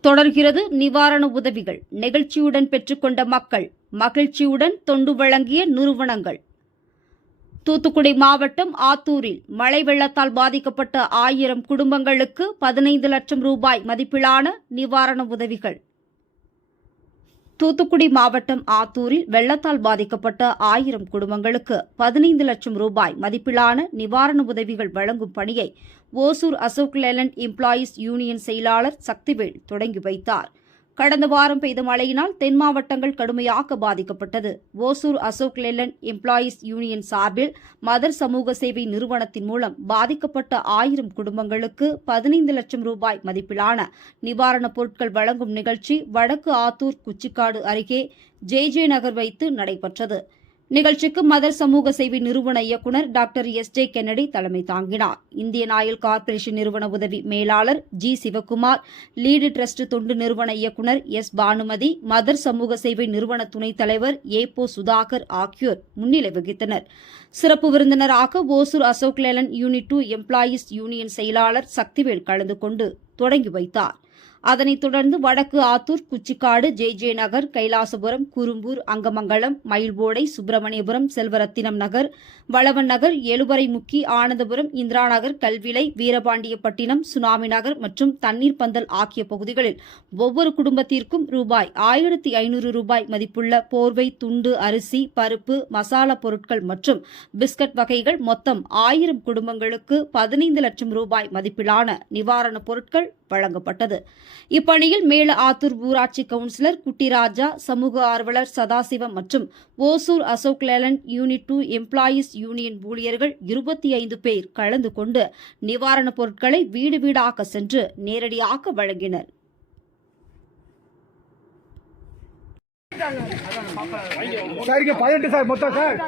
தொடர்கிறது நிவாரண உதவிகள். நெகிழ்ச்சியுடன் பெற்றுக்கொண்ட மக்கள் மகிழ்ச்சியுடன் தொண்டு வழங்கிய நிறுவனங்கள். தூத்துக்குடி மாவட்டம் ஆத்தூரில் மழை வெள்ளத்தால் பாதிக்கப்பட்ட ஆயிரம் குடும்பங்களுக்கு பதினைந்து லட்சம் ரூபாய் மதிப்பிலான நிவாரண உதவிகள். தூத்துக்குடி மாவட்டம் ஆத்தூரில் வெள்ளத்தால் பாதிக்கப்பட்ட ஆயிரம் குடும்பங்களுக்கு பதினைந்து லட்சம் ரூபாய் மதிப்பிலான நிவாரண உதவிகள் வழங்கும் பணியை Hosur Ashok Leyland employees union செயலாளர் சக்திவேல் தொடங்கி வைத்தார். கடந்த வாரம் பெய்த மழையினால் தென் மாவட்டங்கள் கடுமையாக பாதிக்கப்பட்டது. Hosur Ashok Leyland employees union சார்பில் மதர் சமூக சேவை நிறுவனத்தின் மூலம் பாதிக்கப்பட்ட ஆயிரம் குடும்பங்களுக்கு பதினைந்து லட்சம் ரூபாய் மதிப்பிலான நிவாரணப் பொருட்கள் வழங்கும் நிகழ்ச்சி வடக்கு ஆத்தூர் குச்சிக்காடு அருகே ஜே ஜே நகர் வைத்து நடைபெற்றது. நிகழ்ச்சிக்கு மதர் சமூக சேவை நிறுவன இயக்குநர் டாக்டர் எஸ் ஜே கென்னடி தலைமை தாங்கினார். இந்தியன் ஆயில் கார்ப்பரேஷன் நிறுவன உதவி மேலாளர் ஜி சிவக்குமார் லீடு டிரஸ்ட் தொண்டு நிறுவன இயக்குநர் எஸ் பானுமதி மதர் சமூக சேவை நிறுவன துணைத் தலைவர் ஏ போ சுதாகர் ஆகியோர் முன்னிலை வகித்தனர். சிறப்பு விருந்தினராக Hosur Ashok Leyland unit two employees union செயலாளர் சக்திவேல் கலந்து கொண்டு தொடங்கி வைத்தார். அதனைத் தொடர்ந்து வடக்கு Athur Kuchikadu J J Nagar Kailasapuram Kurumbur Angamangalam Mayilpodai Subramaniapuram Selvarathinam Nagar Valavan Nagar Ezhuvaraimukki Anandapuram Indira Nagar Kalvilai Veerapandiyapattinam tsunami Nagar மற்றும் தண்ணீர் பந்தல் ஆகிய பகுதிகளில் ஒவ்வொரு குடும்பத்திற்கும் ரூபாய் ஆயிரத்தி ஐநூறு ரூபாய் மதிப்புள்ள போர்வை துண்டு அரிசி பருப்பு மசாலா பொருட்கள் மற்றும் பிஸ்கட் வகைகள் மொத்தம் ஆயிரம் குடும்பங்களுக்கு பதினைந்து லட்சம் ரூபாய் மதிப்பிலான நிவாரணப் பொருட்கள் வழங்கப்பட்டது. இப்பணியில் மேல ஆத்தூர் ஊராட்சி கவுன்சிலர் குட்டிராஜா சமூக ஆர்வலர் சதாசிவம் மற்றும் Hosur Ashok Leyland unit two employees union ஊழியர்கள் இருபத்தி ஐந்து பேர் கலந்து கொண்டு நிவாரணப் பொருட்களை வீடு வீடாக சென்று நேரடியாக வழங்கினர். சார் இங்க பதினெட்டு சார் மொத்தம் சார்.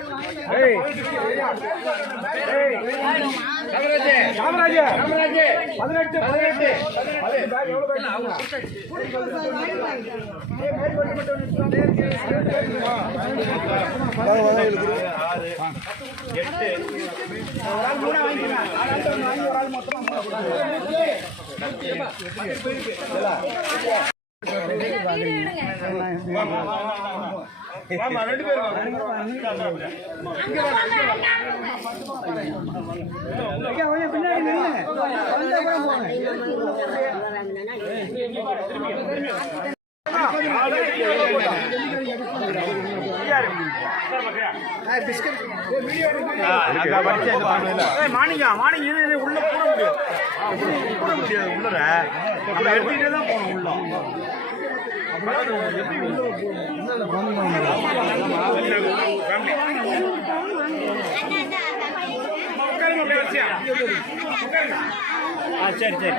ஏய். காமராஜ். பதினெட்டு பதினெட்டு. பதினெட்டு ஆள்கிட்ட ஒண்ணு வாங்கி ரெண்டு பேரும் பின்னாடி மாணிக்கா மாணிக்க உள்ள போட முடியாது. போட முடியாது உள்ளர நம்ம எடுத்துக்கிட்டே தான் போகணும் உள்ள. எப்படி உள்ள சரி சரி